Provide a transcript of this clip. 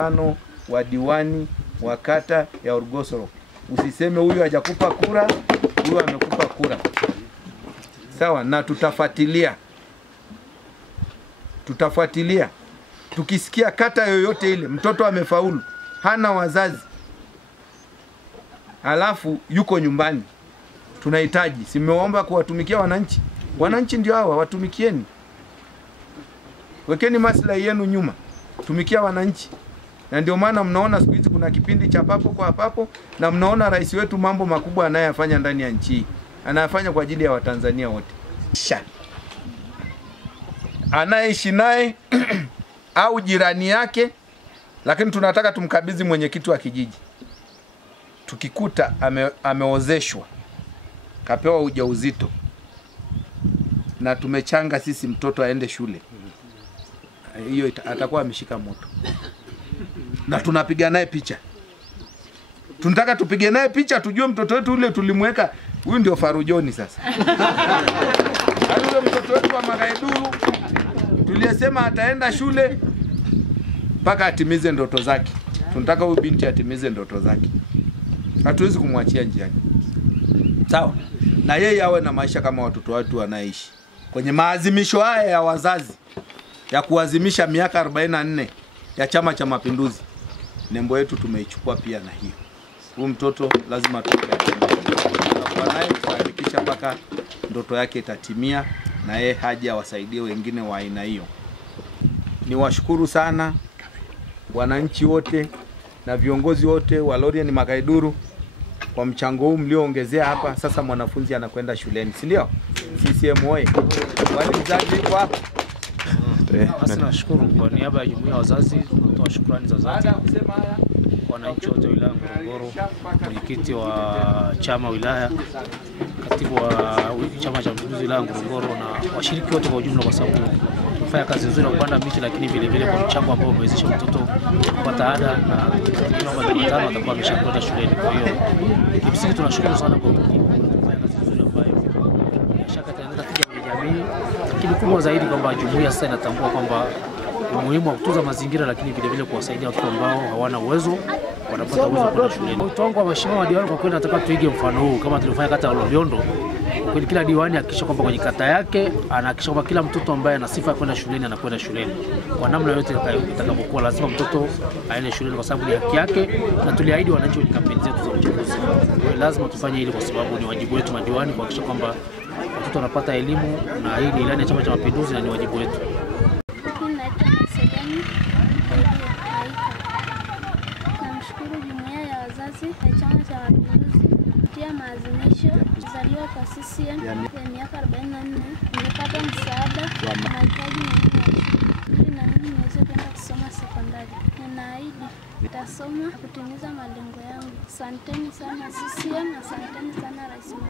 mfano wa diwani wa kata ya Orgosoro. Usiseme huyu hajakupa kura, huyu amekupa kura. Sawa, na tutafuatilia. Tukisikia kata yoyote ile mtoto amefaulu, hana wazazi, alafu yuko nyumbani, tunahitaji, simeomba kuwatumikia wananchi. Wananchi ndio hawa, watumikieni. Wekeni maslahi yenu nyuma, tumikia wananchi. Na ndio maana mnaona siku hizi kuna kipindi cha papo kwa papo, na mnaona rais wetu mambo makubwa anayofanya ndani ya nchi. Anayafanya kwa ajili ya Watanzania wote. Anaishi naye au jirani yake, lakini tunataka tumkabidhi mwenyekiti wa kijiji. Tukikuta ameozeshwa, kapewa ujauzito, na tumechanga sisi mtoto aende shule, hiyo atakuwa ameshika moto. Na tunapiga naye picha. Tunataka tupige naye picha tujue mtoto wetu ule tulimweka, huyu ndio Farujoni sasa. Yule mtoto wetu wa Magaiduru tuliyesema ataenda shule mpaka atimize ndoto zake. Tunataka huyu binti atimize ndoto zake. Hatuwezi kumwachia njiani. Sawa? Na yeye awe na maisha kama watoto wetu wanaishi. Kwenye maazimisho haya ya wazazi ya kuazimisha miaka 44 ya Chama cha Mapinduzi, nembo yetu tumeichukua pia na hiyo. Huyu mtoto lazima tuhakikisha mpaka ndoto yake itatimia na yeye haja wasaidie wengine wa aina hiyo. Niwashukuru sana wananchi wote na viongozi wote wa Lorien Magaiduru kwa mchango huu mlioongezea hapa. Sasa mwanafunzi anakwenda shuleni, si ndio? CCM oye. Walimu zazi kwa hapa. Basi nashukuru kwa niaba ya jumuiya ya wazazi, tunatoa shukrani za dhati kwa wananchi wote wa wilaya Ngorongoro, mwenyekiti wa chama wilaya, katibu wa Chama cha Mapinduzi wilaya Ngorongoro na washiriki wote kwa ujumla, kwa sababu tumefanya kazi nzuri ya kupanda miti, lakini vile vile kwa mchango ambao umewezesha mtoto kupata ada na kila mwezi atakuwa ameshakwenda shuleni. Kwa hiyo kimsingi tunashukuru sana kwa kufanya kazi nzuri ambayo shaka itaendelea kuja kwenye jamii. Lakini kubwa zaidi kwamba jumuiya sasa inatambua kwamba umuhimu wa kutunza mazingira, lakini vile vile kuwasaidia watoto ambao hawana uwezo, wanapata uwezo kwenda shuleni. Wito wangu kwa mheshimiwa diwani, kwa kweli nataka tuige mfano huu kama tulifanya kata ya Loliondo. Kwa kila diwani hakikisha kwamba kwenye kata yake anahakikisha kwamba kila mtoto ambaye ana sifa ya kwenda shuleni anakwenda shuleni. Kwa namna yote itakapokuwa, lazima mtoto aende shuleni kwa sababu ni haki yake, na tuliahidi wananchi kwenye kampeni zetu za uchaguzi. Kwa lazima tufanye hili kwa sababu ni wajibu wetu madiwani kuhakikisha kwamba watoto wanapata elimu, na hii ni ilani ya Chama cha Mapinduzi na ni wajibu wetu. Namshukuru jumuiya ya wazazi ya Chama cha Mapinduzi kupitia maazimisho kuzaliwa kwa CCM ya miaka 44. Nimepata msaada wa mahitaji ili na mimi niweze kwenda kusoma sekondari. Ninaahidi nitasoma kutimiza malengo yangu. Asanteni sana CCM, asanteni sana Rais.